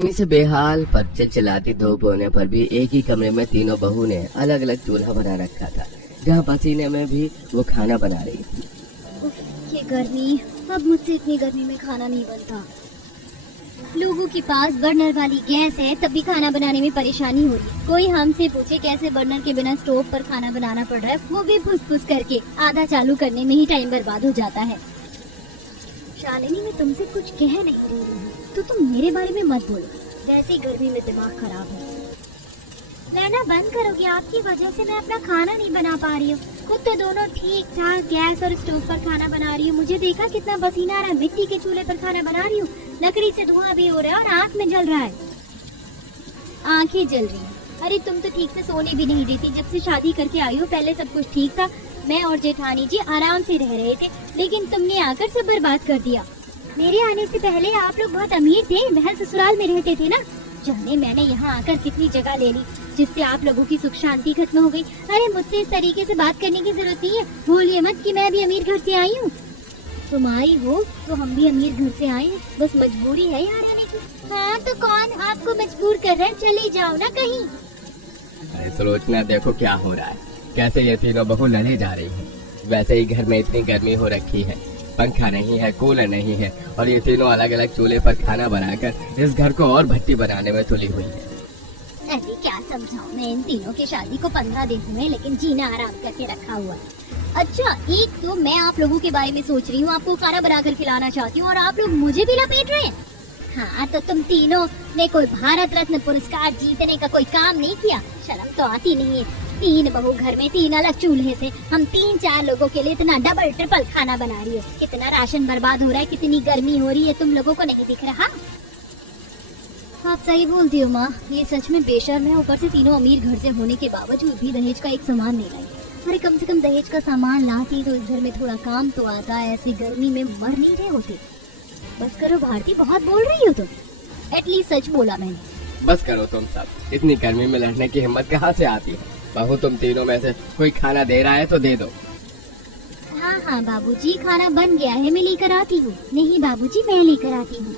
गर्मी से बेहाल पतझड़ चलाती धूप होने पर भी एक ही कमरे में तीनों बहू ने अलग अलग चूल्हा बना रखा था, जहाँ पसीने में भी वो खाना बना रही थी। ये गर्मी, अब मुझसे इतनी गर्मी में खाना नहीं बनता। लोगों के पास बर्नर वाली गैस है, तब भी खाना बनाने में परेशानी हो रही। कोई हमसे पूछे कैसे बर्नर के बिना स्टोव पर खाना बनाना पड़ रहा है, वो भी फुस-फुस करके आधा चालू करने में ही टाइम बर्बाद हो जाता है। शालिनी, मैं तुमसे कुछ कह नहीं रही हूँ, तो तुम मेरे बारे में मत बोलो। वैसे ही गर्मी में दिमाग खराब है। लेना बंद करोगे? आपकी वजह से मैं अपना खाना नहीं बना पा रही हूँ। खुद तो दोनों ठीक ठाक गैस और स्टोव पर खाना बना रही हूँ। मुझे देखा कितना पसीना आ रहा है। मिट्टी के चूल्हे पर खाना बना रही हूँ, लकड़ी से धुआं भी हो रहा है और आँख में जल रहा है, आँखें जल रही हैं। अरे तुम तो ठीक से सोने भी नहीं देती। जब से शादी करके आई हो पहले सब कुछ ठीक था, मैं और जेठानी जी आराम से रह रहे थे, लेकिन तुमने आकर सब बर्बाद कर दिया। मेरे आने से पहले आप लोग बहुत अमीर थे, महल ससुराल में रहते थे ना। जाने मैंने यहाँ आकर कितनी जगह ले ली, जिससे आप लोगों की सुख शांति खत्म हो गई। अरे मुझसे इस तरीके से बात करने की जरूरत नहीं है। भूलिए मत कि मैं भी अमीर घर से आई हूँ। तुम आई हो तो हम भी अमीर घर से आए हैं, बस मजबूरी है यहाँ रहने की। हाँ तो कौन आपको मजबूर कर रहा है? चली जाओ ना कहीं। अरे सुलोचना, देखो क्या हो रहा है, कैसे ये तीनों बहू लड़े जा रही हैं। वैसे ही घर में इतनी गर्मी हो रखी है, पंखा नहीं है, कूलर नहीं है, और ये तीनों अलग अलग चूल्हे पर खाना बनाकर इस घर को और भट्टी बनाने में तुली हुई है। अरे क्या समझाऊं मैं, इन तीनों की शादी को 15 दिन हुए, लेकिन जीना आराम करके रखा हुआ है। अच्छा, एक तो मैं आप लोगों के बारे में सोच रही हूँ, आपको खाना बनाकर खिलाना चाहती हूँ, और आप लोग मुझे भी लपेट रहे हैं। हाँ तो तुम तीनों ने कोई भारत रत्न पुरस्कार जीतने का कोई काम नहीं किया? शर्म तो आती नहीं है। 3 बहू घर में 3 अलग चूल्हे से हम 3-4 लोगों के लिए इतना डबल ट्रिपल खाना बना रही है। कितना राशन बर्बाद हो रहा है, कितनी गर्मी हो रही है, तुम लोगों को नहीं दिख रहा? आप सही बोलती हो माँ, ये सच में बेशर्म है। ऊपर से तीनों अमीर घर से होने के बावजूद भी दहेज का एक सामान नहीं लाई। अरे कम से कम दहेज का सामान लाती तो इस घर में थोड़ा काम तो आता। ऐसी गर्मी में मर नहीं रहे होते। बस करो भारती, बहुत बोल रही हो तुम। एटलीस्ट सच बोला मैंने। बस करो तुम सब, इतनी गर्मी में लड़ने की हिम्मत कहाँ से आती है? बहू, तुम तीनों में से कोई खाना दे रहा है तो दे दो। हाँ हाँ बाबूजी, खाना बन गया है, मैं लेकर आती हूँ। नहीं बाबूजी, मैं लेकर आती हूँ।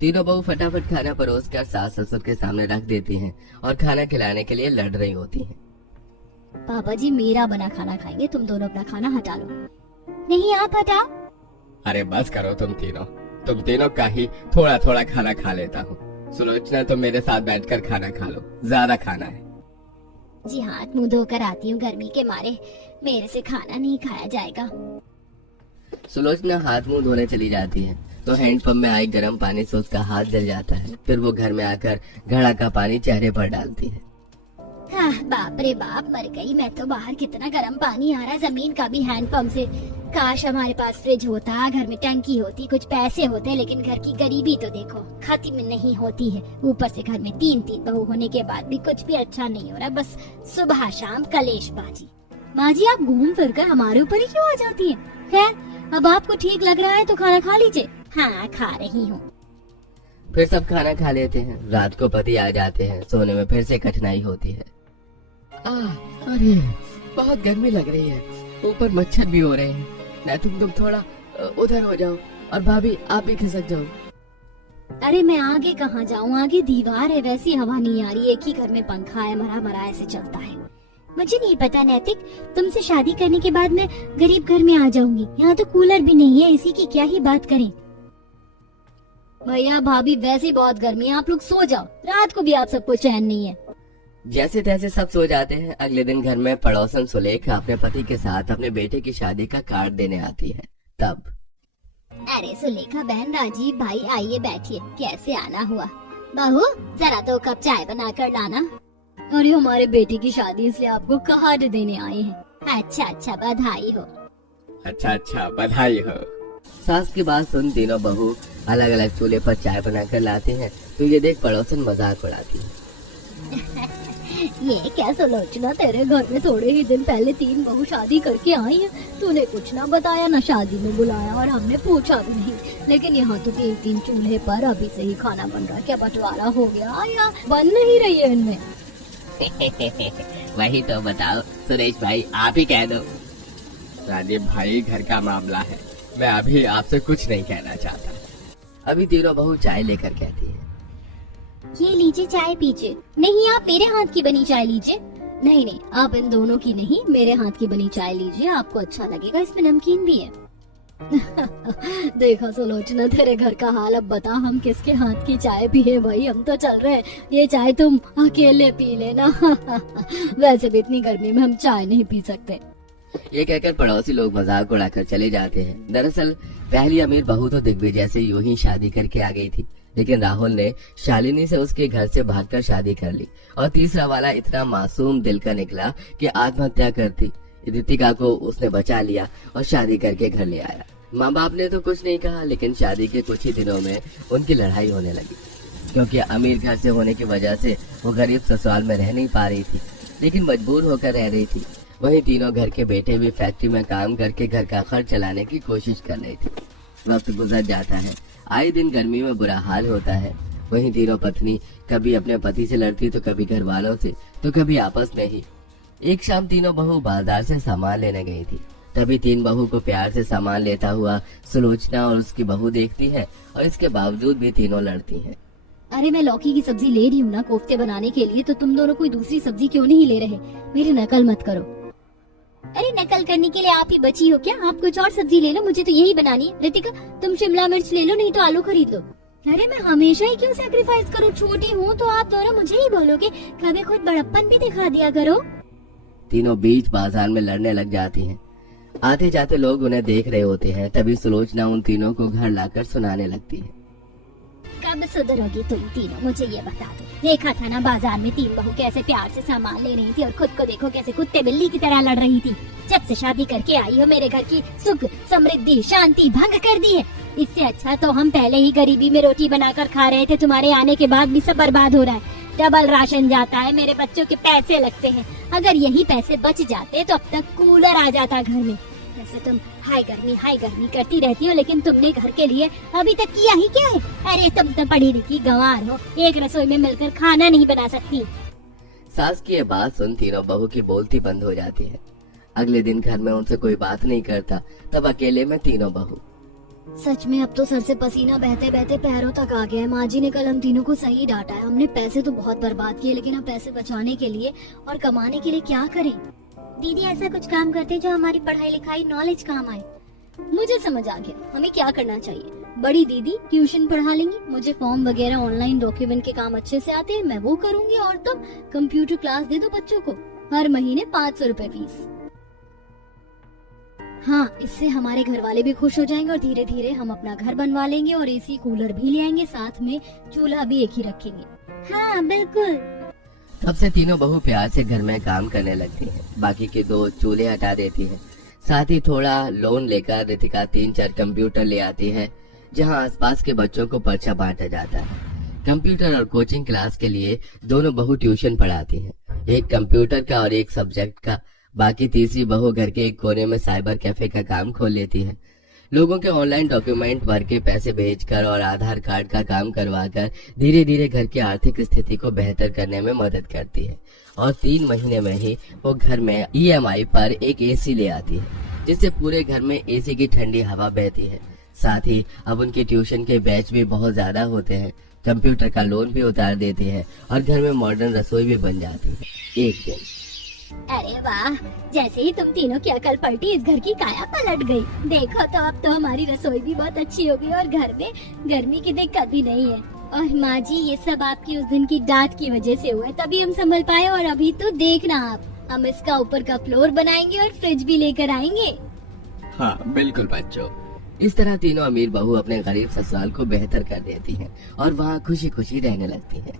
तीनों बहू फटाफट खाना परोसकर सास ससुर के सामने रख देती हैं और खाना खिलाने के लिए लड़ रही होती हैं। पापा जी मेरा बना खाना खाएंगे, तुम दोनों अपना खाना हटा लो। नहीं आप हटाओ। अरे बस करो तुम तीनों का ही थोड़ा थोड़ा खाना खा लेता हूँ। सुलोचना, तुम मेरे साथ बैठकर खाना खा लो, ज्यादा खाना है। जी हाथ मुंह धोकर आती हूँ, गर्मी के मारे मेरे से खाना नहीं खाया जाएगा। सुलोचना हाथ मुंह धोने चली जाती है तो हैंडपंप में आई गर्म पानी से उसका हाथ जल जाता है। फिर वो घर में आकर घड़ा का पानी चेहरे पर डालती है। हाँ, बाप रे बाप, मर गई मैं तो। बाहर कितना गर्म पानी आ रहा है, जमीन का भी हैंडपंप से। काश हमारे पास फ्रिज होता, घर में टंकी होती, कुछ पैसे होते, लेकिन घर की गरीबी तो देखो खत्म नहीं होती है। ऊपर से घर में 3 बहू होने के बाद भी कुछ भी अच्छा नहीं हो रहा, बस सुबह शाम कलेशबाजी। माँ जी, आप घूम फिर कर हमारे ऊपर ही क्यों आ जाती है? खैर, अब आपको ठीक लग रहा है तो खाना खा लीजिए। हाँ खा रही हूँ। फिर सब खाना खा लेते हैं। रात को पति आ जाते हैं, सोने में फिर से कठिनाई होती है। अरे बहुत गर्मी लग रही है, ऊपर मच्छर भी हो रहे हैं। नहीं तुम थोड़ा उधर हो जाओ, और भाभी आप भी खिसक जाओ। अरे मैं आगे कहाँ जाऊँ, आगे दीवार है, वैसी हवा नहीं आ रही। एक ही घर में पंखा है, मरा मरा ऐसे चलता है। मुझे नहीं पता नैतिक, तुमसे शादी करने के बाद मैं गरीब घर में आ जाऊंगी। यहाँ तो कूलर भी नहीं है, इसी की क्या ही बात करें। भैया भाभी, वैसे बहुत गर्मी है, आप लोग सो जाओ। रात को भी आप सबको चैन नहीं है। जैसे तैसे सब सो जाते हैं। अगले दिन घर में पड़ोसन सुलेखा अपने पति के साथ अपने बेटे की शादी का कार्ड देने आती है। तब अरे सुलेखा बहन, राजीव भाई, आइए बैठिए। कैसे आना हुआ? बहू जरा 2 कप चाय बना कर लाना। अरे हमारे बेटे की शादी, इसलिए आपको कार्ड देने आए हैं। अच्छा बधाई हो। अच्छा बधाई हो। सास की बात सुन तीनों बहू अलग अलग चूल्हे पर चाय बनाकर लाते हैं तो ये देख पड़ोसन मजाक उड़ाती है। ये क्या सुलोचना, तेरे घर में थोड़े ही दिन पहले 3 बहू शादी करके आई है। तूने कुछ ना बताया, ना शादी में बुलाया, और हमने पूछा भी नहीं। लेकिन यहाँ तो 3 चूल्हे पर अभी से ही खाना बन रहा है। क्या बंटवारा हो गया या बन नहीं रही है इनमें? वही तो बताओ सुरेश भाई, आप ही कह दो। राजीव भाई, घर का मामला है, मैं अभी आपसे कुछ नहीं कहना चाहता। अभी तीनों बहू चाय लेकर कहती है, ये लीजिए चाय पीजिए। नहीं, आप मेरे हाथ की बनी चाय लीजिए। नहीं नहीं, आप इन दोनों की नहीं, मेरे हाथ की बनी चाय लीजिए, आपको अच्छा लगेगा, इसमें नमकीन भी है। देखा सुलोचना, तेरे घर का हाल, अब बता हम किसके हाथ की चाय पिए। भाई हम तो चल रहे हैं, ये चाय तुम अकेले पी लेना। वैसे भी इतनी गर्मी में हम चाय नहीं पी सकते। ये कहकर पड़ोसी लोग मजाक उड़ाकर चले जाते हैं। दरअसल पहली अमीर बहू तो दिग्विजय से यूं ही शादी करके आ गई थी, लेकिन राहुल ने शालिनी से उसके घर से भागकर शादी कर ली और तीसरा वाला इतना मासूम दिल का निकला कि आत्महत्या करती। रितिका को उसने बचा लिया और शादी करके घर ले आया। माँ बाप ने तो कुछ नहीं कहा, लेकिन शादी के कुछ ही दिनों में उनकी लड़ाई होने लगी, क्योंकि अमीर घर से होने की वजह से वो गरीब ससुराल में रह नहीं पा रही थी, लेकिन मजबूर होकर रह रही थी। वहीं तीनों घर के बेटे भी फैक्ट्री में काम करके घर का खर्च चलाने की कोशिश कर रहे थे। वक्त गुजर जाता है, आए दिन गर्मी में बुरा हाल होता है। वहीं तीनों पत्नी कभी अपने पति से लड़ती, तो कभी घर वालों से, तो कभी आपस में ही। एक शाम तीनों बहू बाजार से सामान लेने गई थी। तभी तीन बहू को प्यार से सामान लेता हुआ सुलोचना और उसकी बहू देखती है, और इसके बावजूद भी तीनों लड़ती हैं। अरे मैं लौकी की सब्जी ले रही हूँ ना कोफ्ते बनाने के लिए, तो तुम दोनों कोई दूसरी सब्जी क्यों नहीं ले रहे? मेरी नकल मत करो। अरे नकल करने के लिए आप ही बची हो क्या? आप कुछ और सब्जी ले लो, मुझे तो यही बनानी है। रितिका तुम शिमला मिर्च ले लो, नहीं तो आलू खरीद लो। अरे मैं हमेशा ही क्यों सैक्रिफाइस करूँ? छोटी हूँ तो आप दोनों मुझे ही बोलोगे, कभी खुद बड़प्पन भी दिखा दिया करो। तीनों बीच बाजार में लड़ने लग जाती हैं। आते जाते लोग उन्हें देख रहे होते हैं। तभी सुलोचना उन तीनों को घर लाकर सुनाने लगती है। कब सुधरोगी तुम तीनों, मुझे ये बता दो। देखा था ना बाजार में तीन बहू कैसे प्यार से सामान ले रही थी, और खुद को देखो कैसे कुत्ते बिल्ली की तरह लड़ रही थी। जब से शादी करके आई हो मेरे घर की सुख समृद्धि शांति भंग कर दी है। इससे अच्छा तो हम पहले ही गरीबी में रोटी बनाकर खा रहे थे, तुम्हारे आने के बाद भी सब बर्बाद हो रहा है। डबल राशन जाता है, मेरे बच्चों के पैसे लगते हैं। अगर यही पैसे बच जाते तो अब तक कूलर आ जाता घर में। वैसे तुम हाय गर्मी करती रहती हो, लेकिन तुमने घर के लिए अभी तक किया ही क्या है? अरे तुम तो पढ़ी लिखी गंवार हो, एक रसोई में मिलकर खाना नहीं बना सकती। सास की ये बात सुन तीनों बहू की बोलती बंद हो जाती है। अगले दिन घर में उनसे कोई बात नहीं करता, तब अकेले में तीनों बहू। सच में अब तो सर से पसीना बहते बहते पैरों तक आ गया है। माँ जी ने कल हम तीनों को सही डांटा है। हमने पैसे तो बहुत बर्बाद किए, लेकिन अब पैसे बचाने के लिए और कमाने के लिए क्या करें? दीदी ऐसा कुछ काम करते जो हमारी पढ़ाई लिखाई नॉलेज काम आए। मुझे समझ आ गया हमें क्या करना चाहिए। बड़ी दीदी ट्यूशन पढ़ा लेंगी, मुझे फॉर्म वगैरह ऑनलाइन डॉक्यूमेंट के काम अच्छे से आते हैं, मैं वो करूंगी। और तुम कंप्यूटर क्लास दे दो बच्चों को, हर महीने 500 रुपए फीस। हाँ, इससे हमारे घर वाले भी खुश हो जाएंगे और धीरे धीरे हम अपना घर बनवा लेंगे और एसी कूलर भी ले आएंगे, साथ में चूल्हा भी एक ही रखेंगे। हाँ बिल्कुल। तब से तीनों बहू प्यार से घर में काम करने लगती हैं। बाकी के 2 चूल्हे हटा देती हैं। साथ ही थोड़ा लोन लेकर रितिका 3-4 कंप्यूटर ले आती है, जहां आसपास के बच्चों को पर्चा बांटा जाता है। कंप्यूटर और कोचिंग क्लास के लिए दोनों बहू ट्यूशन पढ़ाती हैं, एक कंप्यूटर का और एक सब्जेक्ट का। बाकी तीसरी बहू घर के एक कोने में साइबर कैफे का काम खोल लेती है। लोगों के ऑनलाइन डॉक्यूमेंट भर के पैसे भेजकर और आधार कार्ड का काम करवाकर धीरे धीरे घर की आर्थिक स्थिति को बेहतर करने में मदद करती है। और 3 महीने में ही वो घर में EMI पर एक एसी ले आती है, जिससे पूरे घर में एसी की ठंडी हवा बहती है। साथ ही अब उनके ट्यूशन के बैच भी बहुत ज्यादा होते हैं, कंप्यूटर का लोन भी उतार देती है और घर में मॉडर्न रसोई भी बन जाती है। एक दिन अरे वाह, जैसे ही तुम तीनों की अकल पलटी इस घर की काया पलट गई। देखो तो अब तो हमारी रसोई भी बहुत अच्छी हो गई और घर में गर्मी की दिक्कत भी नहीं है। और माँ जी ये सब आपकी उस दिन की डांट की वजह से हुआ है, तभी हम संभल पाए। और अभी तो देखना आप, हम इसका ऊपर का फ्लोर बनाएंगे और फ्रिज भी लेकर आएंगे। हाँ बिल्कुल बच्चों। इस तरह तीनों अमीर बहू अपने गरीब ससुराल को बेहतर कर देती हैं और वहाँ खुशी खुशी रहने लगती हैं।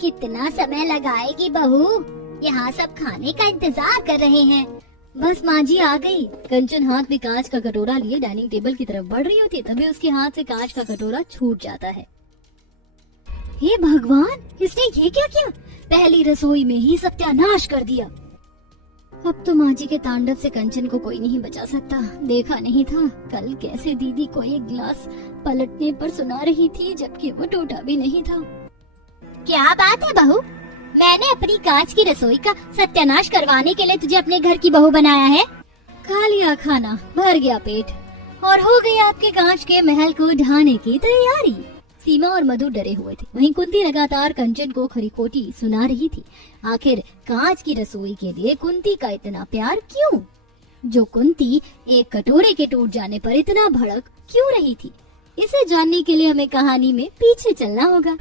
कितना समय लगाएगी बहू? यहाँ सब खाने का इंतजार कर रहे हैं। बस माँ जी आ गई। कंचन हाथ में कांच का कटोरा लिए डाइनिंग टेबल की तरफ बढ़ रही होती है, तभी उसके हाथ से कांच का कटोरा छूट जाता है। हे भगवान, इसने ये क्या किया? पहली रसोई में ही सत्यानाश कर दिया। अब तो माँ जी के तांडव से कंचन को कोई नहीं बचा सकता। देखा नहीं था कल कैसे दीदी को एक गिलास पलटने पर सुना रही थी, जबकि वो टूटा भी नहीं था। क्या बात है बहू, मैंने अपनी कांच की रसोई का सत्यानाश करवाने के लिए तुझे अपने घर की बहू बनाया है? खा लिया खाना, भर गया पेट और हो गई आपके कांच के महल को ढाने की तैयारी। सीमा और मधु डरे हुए थे। वहीं कुंती लगातार कंचन को खरी-खोटी सुना रही थी। आखिर कांच की रसोई के लिए कुंती का इतना प्यार क्यों? जो कुंती एक कटोरे के टूट जाने पर इतना भड़क क्यों रही थी? इसे जानने के लिए हमें कहानी में पीछे चलना होगा।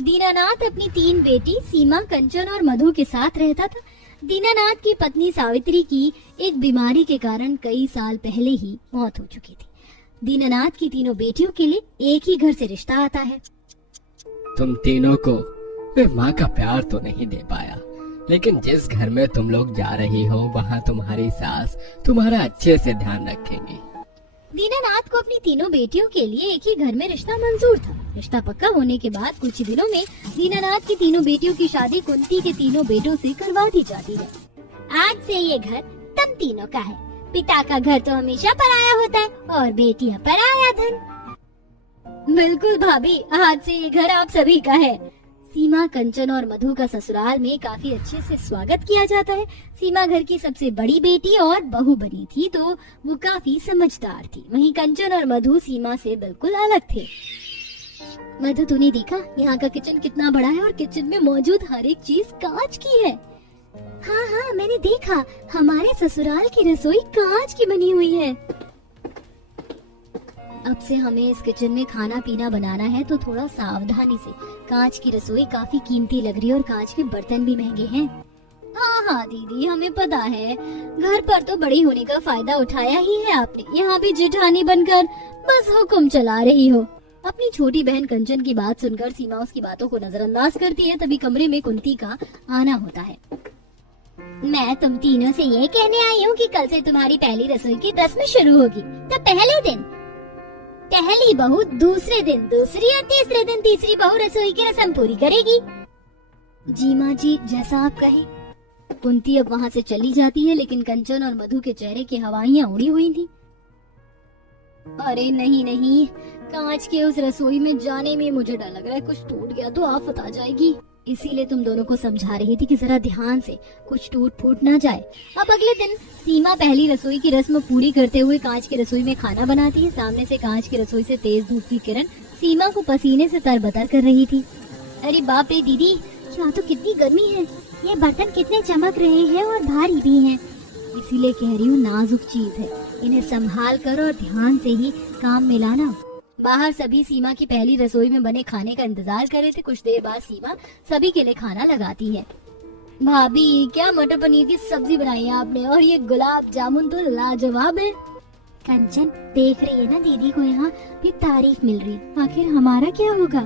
दीनानाथ अपनी 3 बेटी सीमा, कंचन और मधु के साथ रहता था। दीनानाथ की पत्नी सावित्री की एक बीमारी के कारण कई साल पहले ही मौत हो चुकी थी। दीनानाथ की तीनों बेटियों के लिए एक ही घर से रिश्ता आता है। तुम तीनों को मैं माँ का प्यार तो नहीं दे पाया, लेकिन जिस घर में तुम लोग जा रही हो वहाँ तुम्हारी सास तुम्हारा अच्छे से ध्यान रखेंगी। दीनानाथ को अपनी तीनों बेटियों के लिए एक ही घर में रिश्ता मंजूर था। रिश्ता पक्का होने के बाद कुछ ही दिनों में दीनानाथ की तीनों बेटियों की शादी कुंती के तीनों बेटों से करवा दी जाती है। आज से ये घर तुम तीनों का है। पिता का घर तो हमेशा पराया होता है और बेटियां पराया धन। बिल्कुल भाभी, आज से ये घर आप सभी का है। सीमा, कंचन और मधु का ससुराल में काफी अच्छे से स्वागत किया जाता है। सीमा घर की सबसे बड़ी बेटी और बहू बनी थी तो वो काफी समझदार थी। वहीं कंचन और मधु सीमा से बिल्कुल अलग थे। मधु, तूने देखा यहाँ का किचन कितना बड़ा है और किचन में मौजूद हर एक चीज कांच की है। हाँ हाँ, मैंने देखा। हमारे ससुराल की रसोई कांच की बनी हुई है। अब से हमें इस किचन में खाना पीना बनाना है तो थोड़ा सावधानी से। कांच की रसोई काफी कीमती लग रही है और कांच के बर्तन भी महंगे हैं। हाँ हाँ दीदी, हमें पता है। घर पर तो बड़ी होने का फायदा उठाया ही है आपने। यहाँ भी जेठानी बनकर बस हुक्म चला रही हो। अपनी छोटी बहन कंचन की बात सुनकर सीमा उसकी बातों को नजरअंदाज करती है। तभी कमरे में कुंती का आना होता है। मैं तुम तीनों से ये कहने आई हूँ कि कल से तुम्हारी पहली रसोई की रस्म शुरू होगी। तो पहले दिन पहली बहू, दूसरे दिन दूसरी और तीसरे दिन तीसरी बहू रसोई की रस्म पूरी करेगी। जी माँ जी, जैसा आप कहें। कुंती अब वहाँ से चली जाती है, लेकिन कंचन और मधु के चेहरे की हवाइयाँ उड़ी हुई थी। अरे नहीं नहीं, कांच के उस रसोई में जाने में मुझे डर लग रहा है। कुछ टूट गया तो आफत आ जाएगी। इसीलिए तुम दोनों को समझा रही थी कि जरा ध्यान से, कुछ टूट फूट ना जाए। अब अगले दिन सीमा पहली रसोई की रस्म पूरी करते हुए कांच की रसोई में खाना बनाती है। सामने से कांच की रसोई से तेज धूप की किरण सीमा को पसीने से तरबतर कर रही थी। अरे बाप रे दीदी, यहाँ तो कितनी गर्मी है। ये बर्तन कितने चमक रहे हैं और भारी भी हैं। इसीलिए कह रही हूँ, नाजुक चीज है, इन्हें संभाल कर और ध्यान से ही काम में लाना। बाहर सभी सीमा की पहली रसोई में बने खाने का इंतजार कर रहे थे। कुछ देर बाद सीमा सभी के लिए खाना लगाती है। भाभी, क्या मटर पनीर की सब्जी बनाई है आपने, और ये गुलाब जामुन तो लाजवाब है। कंचन, देख रही है ना दीदी को यहाँ भी तारीफ मिल रही है। आखिर हमारा क्या होगा?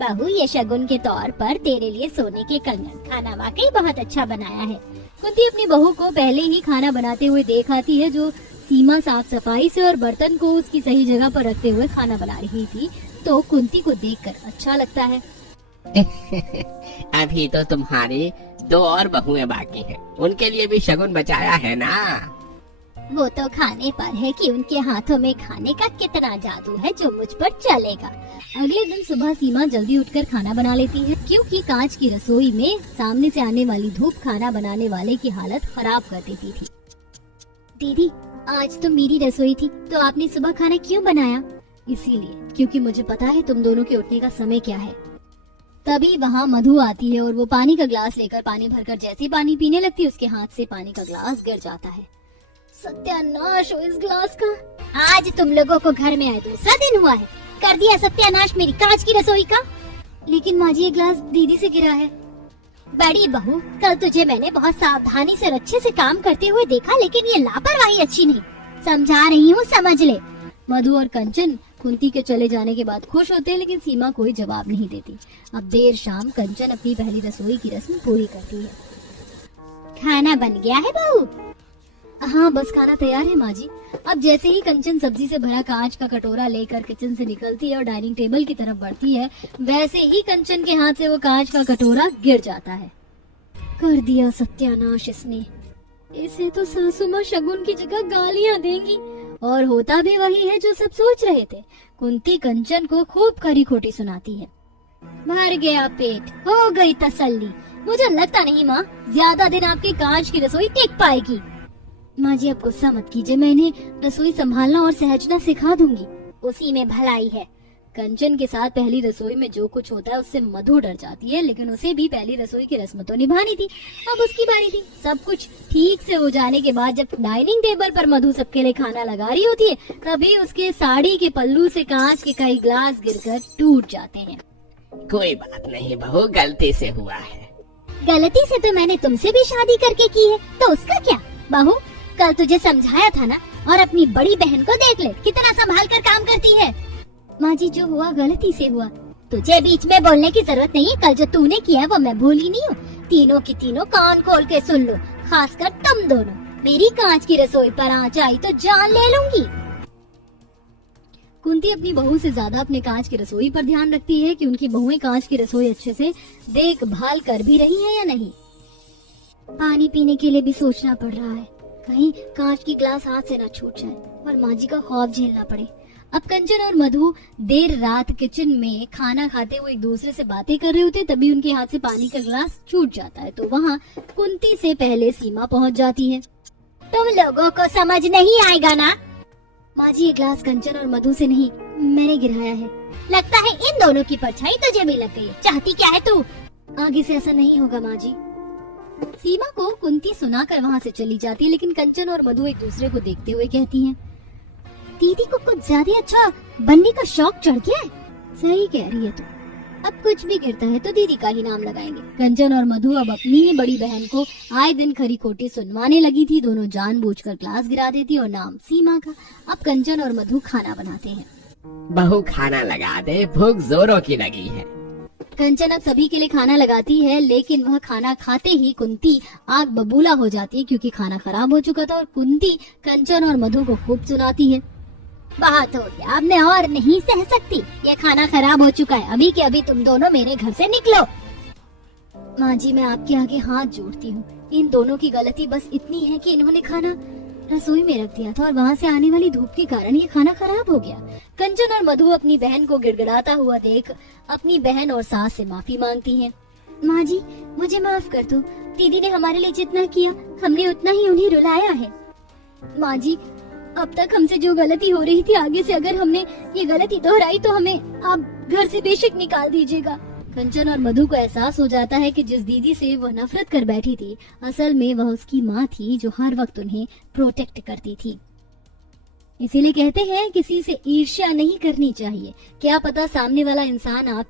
बहू, ये शगुन के तौर पर तेरे लिए सोने के कंगन। खाना वाकई बहुत अच्छा बनाया है। कुंती अपनी बहू को पहले ही खाना बनाते हुए देख आती है, जो सीमा साफ सफाई से और बर्तन को उसकी सही जगह पर रखते हुए खाना बना रही थी। तो कुंती को देखकर अच्छा लगता है। अभी तो तुम्हारी 2 और बहुएं बाकी हैं। उनके लिए भी शगुन बचाया है ना? वो तो खाने पर है कि उनके हाथों में खाने का कितना जादू है जो मुझ पर चलेगा। अगले दिन सुबह सीमा जल्दी उठकर खाना बना लेती है, क्योंकि कांच की रसोई में सामने से आने वाली धूप खाना बनाने वाले की हालत खराब कर देती थी। दीदी, आज तो मेरी रसोई थी तो आपने सुबह खाना क्यों बनाया? इसीलिए, क्योंकि मुझे पता है तुम दोनों के उठने का समय क्या है। तभी वहाँ मधु आती है और वो पानी का ग्लास लेकर पानी भरकर जैसे पानी पीने लगती है, उसके हाथ से पानी का ग्लास गिर जाता है। सत्यानाश हो इस ग्लास का। आज तुम लोगों को घर में आए दूसरा दिन हुआ है, कर दिया सत्यानाश मेरी कांच की रसोई का। लेकिन माँ जी, ये ग्लास दीदी से गिरा है। बड़ी बहू, कल तुझे मैंने बहुत सावधानी से अच्छे से काम करते हुए देखा, लेकिन ये लापरवाही अच्छी नहीं। समझा रही हूँ, समझ ले। मधु और कंचन कुंती के चले जाने के बाद खुश होते हैं, लेकिन सीमा कोई जवाब नहीं देती। अब देर शाम कंचन अपनी पहली रसोई की रस्म पूरी करती है। खाना बन गया है बहू? हाँ, बस खाना तैयार है माँ जी। अब जैसे ही कंचन सब्जी से भरा कांच का कटोरा लेकर किचन से निकलती है और डाइनिंग टेबल की तरफ बढ़ती है, वैसे ही कंचन के हाथ से वो कांच का कटोरा गिर जाता है। कर दिया सत्यानाश इसने। इसे तो सासू माँ शगुन की जगह गालियाँ देंगी। और होता भी वही है जो सब सोच रहे थे। कुंती कंचन को खूब खरी खोटी सुनाती है। भर गया पेट, हो गई तसल्ली। मुझे लगता नहीं माँ, ज्यादा दिन आपकी कांच की रसोई टिक पाएगी। माँ जी, आप गुस्सा मत कीजिए, मैं इन्हें रसोई संभालना और सहजना सिखा दूंगी। उसी में भलाई है। कंचन के साथ पहली रसोई में जो कुछ होता है उससे मधु डर जाती है, लेकिन उसे भी पहली रसोई की रस्म तो निभानी थी। अब उसकी बारी थी। सब कुछ ठीक से हो जाने के बाद जब डाइनिंग टेबल पर मधु सबके लिए खाना लगा रही होती है, तभी उसके साड़ी के पल्लू से कांच के कई ग्लास गिरकर टूट जाते हैं। कोई बात नहीं बहू, गलती से हुआ है। गलती से तो मैंने तुमसे भी शादी करके की है, तो उसका क्या? बहू, कल तुझे समझाया था ना, और अपनी बड़ी बहन को देख ले कितना संभाल कर काम करती है। माँ जी, जो हुआ गलती से हुआ, तुझे बीच में बोलने की जरूरत नहीं है। कल जो तूने किया है वो मैं भूली नहीं हूँ। तीनों की तीनों कान खोल के सुन लो, खासकर तुम दोनों। मेरी कांच की रसोई पर आंच आई तो जान ले लूंगी। कुंती अपनी बहू से ज्यादा अपने कांच की रसोई पर ध्यान रखती है कि उनकी बहुएं कांच की रसोई अच्छे से देखभाल कर भी रही है या नहीं। पानी पीने के लिए भी सोचना पड़ रहा है, कहीं कांच की ग्लास हाथ से न छूट जाए और माँ जी का खौफ झेलना पड़े। अब कंचन और मधु देर रात किचन में खाना खाते हुए एक दूसरे से बातें कर रहे होते, तभी उनके हाथ से पानी का ग्लास छूट जाता है। तो वहाँ कुंती से पहले सीमा पहुँच जाती है। तुम लोगों को समझ नहीं आएगा ना? माँ जी, ये ग्लास कंचन और मधु से नहीं, मैंने गिराया है। लगता है इन दोनों की परछाई तुझे भी लग गई है। चाहती क्या है तू? आगे से ऐसा नहीं होगा माँ जी। सीमा को कुंती सुनाकर वहाँ से चली जाती है, लेकिन कंचन और मधु एक दूसरे को देखते हुए कहती हैं, दीदी को कुछ ज्यादा अच्छा बनने का शौक चढ़ गया है। सही कह रही है तू। अब कुछ भी गिरता है तो दीदी का ही नाम लगाएंगे। कंचन और मधु अब अपनी ही बड़ी बहन को आए दिन खरी खोटी सुनवाने लगी थी। दोनों जानबूझकर ग्लास गिरा देती और नाम सीमा का। अब कंचन और मधु खाना बनाते हैं। बहू खाना लगा दे, भूख जोरों की लगी है। कंचन अब सभी के लिए खाना लगाती है, लेकिन वह खाना खाते ही कुंती आग बबूला हो जाती है क्योंकि खाना खराब हो चुका था। और कुंती कंचन और मधु को खूब सुनाती है, बहुत हो गया, अब मैं और नहीं सह सकती। ये खाना खराब हो चुका है, अभी के अभी तुम दोनों मेरे घर से निकलो। माँ जी, मैं आपके आगे हाथ जोड़ती हूँ। इन दोनों की गलती बस इतनी है कि इन्होंने खाना रसोई में रख दिया था और वहाँ से आने वाली धूप के कारण ये खाना खराब हो गया। कंचन और मधु अपनी बहन को गिड़गिड़ाता हुआ देख अपनी बहन और सास से माफी मांगती हैं। माँ जी, मुझे माफ कर दो। दीदी ने हमारे लिए जितना किया, हमने उतना ही उन्हें रुलाया है। माँ जी, अब तक हमसे जो गलती हो रही थी, आगे से अगर हमने ये गलती दोहराई तो हमें आप घर से बेशक निकाल दीजिएगा। कंचन और मधु को एहसास हो जाता है कि जिस दीदी से वह नफरत कर बैठी थी, असल में वह उसकी माँ थी जो हर वक्त उन्हें प्रोटेक्ट करती थी। इसीलिए कहते हैं किसी से ईर्ष्या नहीं करनी चाहिए। क्या पता सामने वाला इंसान आप